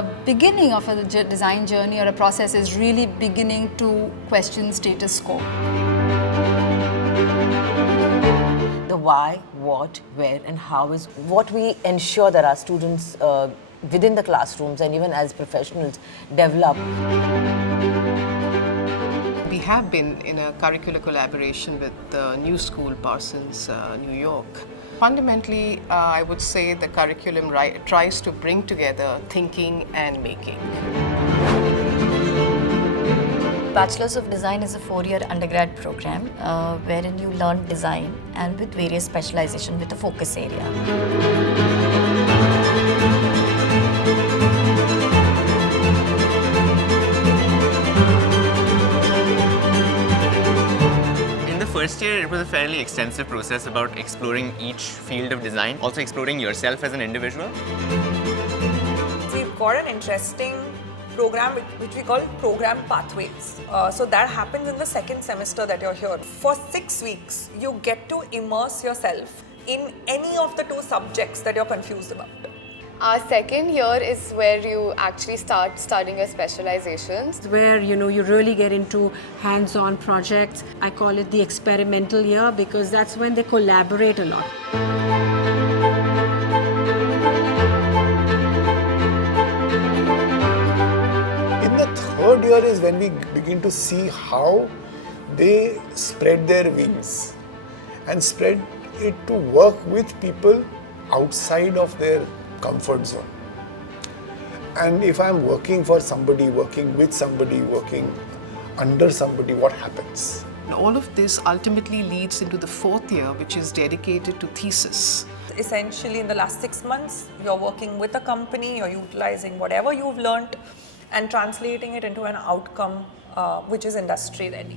the beginning of a design journey or a process is really beginning to question status quo. The why, what, where and how is what we ensure that our students within the classrooms and even as professionals develop. We have been in a curricular collaboration with the new school, Parsons, New York. Fundamentally, I would say the curriculum tries to bring together thinking and making. Bachelor's of Design is a 4-year undergrad program wherein you learn design and with various specialization with a focus area. First year, it was a fairly extensive process about exploring each field of design, also exploring yourself as an individual. We've got an interesting program which we call Program Pathways. So that happens in the second semester that you're here. For 6 weeks, you get to immerse yourself in any of the 2 subjects that you're confused about. Our second year is where you actually start studying your specializations. Where you really get into hands-on projects. I call it the experimental year because that's when they collaborate a lot. In the third year is when we begin to see how they spread their wings and spread it to work with people outside of their comfort zone. And if I'm working for somebody, working with somebody, working under somebody, what happens? All of this ultimately leads into the 4th year, which is dedicated to thesis. Essentially, in the last 6 months, you're working with a company, you're utilizing whatever you've learned and translating it into an outcome which is industry ready.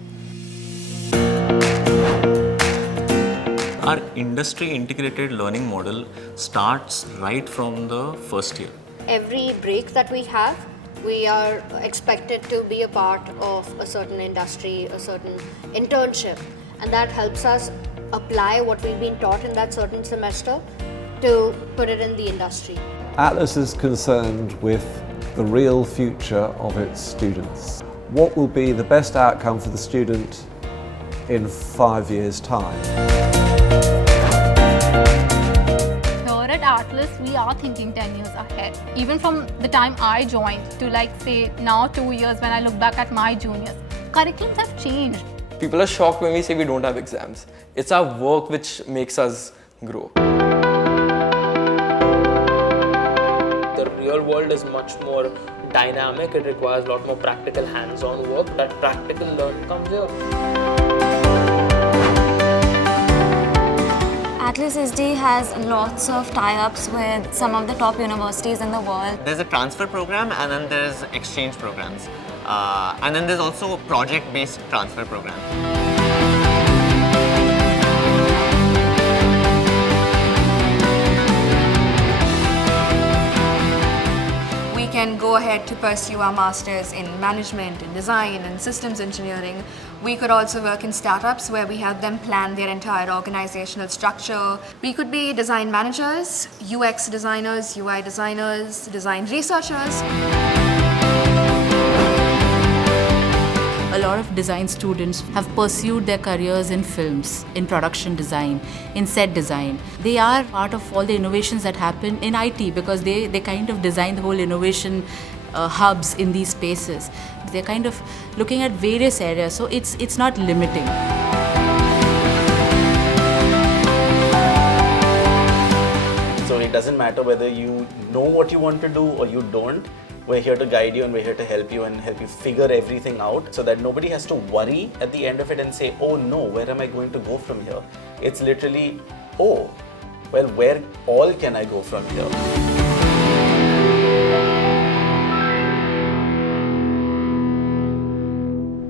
Our industry integrated learning model starts right from the first year. Every break that we have, we are expected to be a part of a certain industry, a certain internship, and that helps us apply what we've been taught in that certain semester to put it in the industry. Atlas is concerned with the real future of its students. What will be the best outcome for the student in 5 years' time? Here at Atlas, we are thinking 10 years ahead. Even from the time I joined to say now 2 years when I look back at my juniors, curriculums have changed. People are shocked when we say we don't have exams. It's our work which makes us grow. The real world is much more dynamic. It requires a lot more practical hands-on work. That practical learning comes here. Atlas ISDI has lots of tie-ups with some of the top universities in the world. There's a transfer program and then there's exchange programs. And then there's also a project-based transfer program. We can go ahead to pursue our masters in management, in design, and systems engineering. We could also work in startups where we help them plan their entire organizational structure. We could be design managers, UX designers, UI designers, design researchers. A lot of design students have pursued their careers in films, in production design, in set design. They are part of all the innovations that happen in IT because they kind of design the whole innovation hubs in these spaces. They're kind of looking at various areas, so it's not limiting. So it doesn't matter whether you know what you want to do or you don't. We're here to guide you and we're here to help you and help you figure everything out so that nobody has to worry at the end of it and say, oh no, where am I going to go from here? It's literally, oh, well, where all can I go from here?